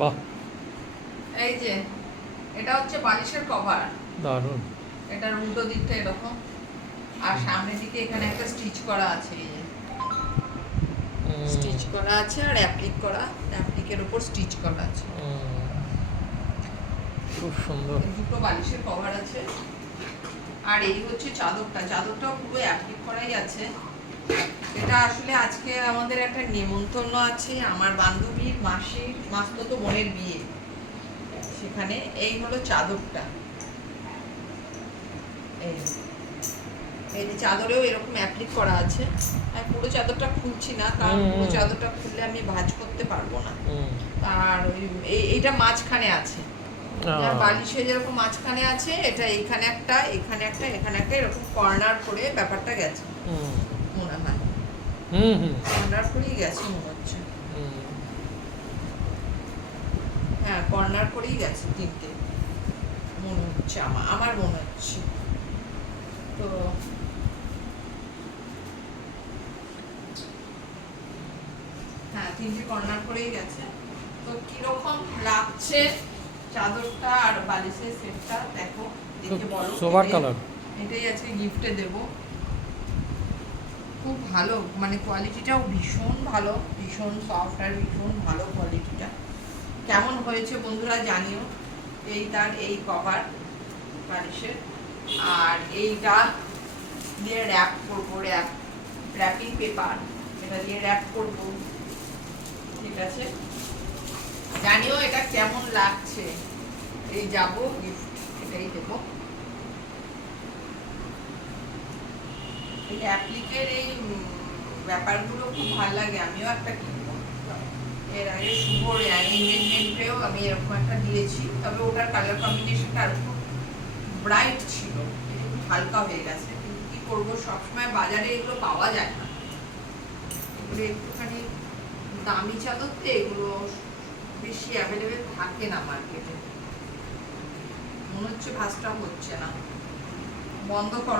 বাহ, এই যে এটা হচ্ছে বালিশের কভার। দারুণ। এটার উল্টো দিকটা এরকম, আর সামনের দিকে এখানে একটা স্টিচ করা আছে। এই যে স্টিচ করা আছে আর অ্যাপ্লিক করা, অ্যাপ্লিকের উপর স্টিচ করা আছে। খুব সুন্দর। এই দুটো বালিশের কভার আছে। আর এই হচ্ছে চাদরটা, চাদরটাও পুরো অ্যাপ্লিক করাই আছে। এটা আসলে আজকে আমাদের একটা নেমন্তন্ন আছে, আমার বান্ধবীর মাসির মাসতো বোনের বিয়ে, সেখানে এই হলো চাদরটা। এই এই যে চাদরেও এরকম অ্যাপ্লিক করা আছে। আমি পুরো চাদরটা খুলছি না, কারণ পুরো চাদরটা খুললে আমি ভাঁজ করতে পারবো না। আর এইটা মাঝখানে আছে, আর বালিশে যেরকম মাঝখানে আছে, এটা এখানে একটা, এখানে একটা, এখানে একটা, এরকম কর্নার করে ব্যাপারটা গেছে মনে হয়। কর্নার করেই গেছে মনে হচ্ছে। হ্যাঁ, কর্নার করেই গেছে তিনটে মনে হচ্ছে, আমার মনে হচ্ছে। তো হ্যাঁ, তিনটে কর্নার করেই গেছে। তো কিরকম লাগছে চাদরটা আর বালিশের সেটটা দেখো, দেখে বলো। সোবার কালার, এটাই আজকে গিফটে দেব। খুব ভালো, মানে কোয়ালিটিটাও ভীষণ ভালো, ভীষণ সফট আর ভীষণ ভালো কোয়ালিটিটা। কেমন হয়েছে বন্ধুরা জানিও। এই তার এই কভার বালিশের, আর এইটা দিয়ে র্যাপ করবো, র্যাপিং পেপার, এটা দিয়ে র্যাপ করবো। ঠিক আছে, জানিও এটা কেমন লাগছে। এই যাবো গিফট এটাই দেবো। এই অ্যাপ্লিকের এই ব্যাপারগুলো খুব ভালো লাগে, আমিও একটা কিনবো। এর আগে শুভর এনগেজমেন্টেও আমি এরকম একটা দিয়েছি, তবে ওটার কালার কম্বিনেশনটা আর খুব ব্রাইট ছিল, এটা খুব হালকা হয়ে গেছে। কিন্তু কি করবো, সবসময় বাজারে এগুলো পাওয়া যায় না, এগুলো একটুখানি দামি চাদর তো, এগুলো বেশি অ্যাভেলেবেল থাকে না মার্কেটে। মনে হচ্ছে ভাঁজটা হচ্ছে না, বন্ধ করা।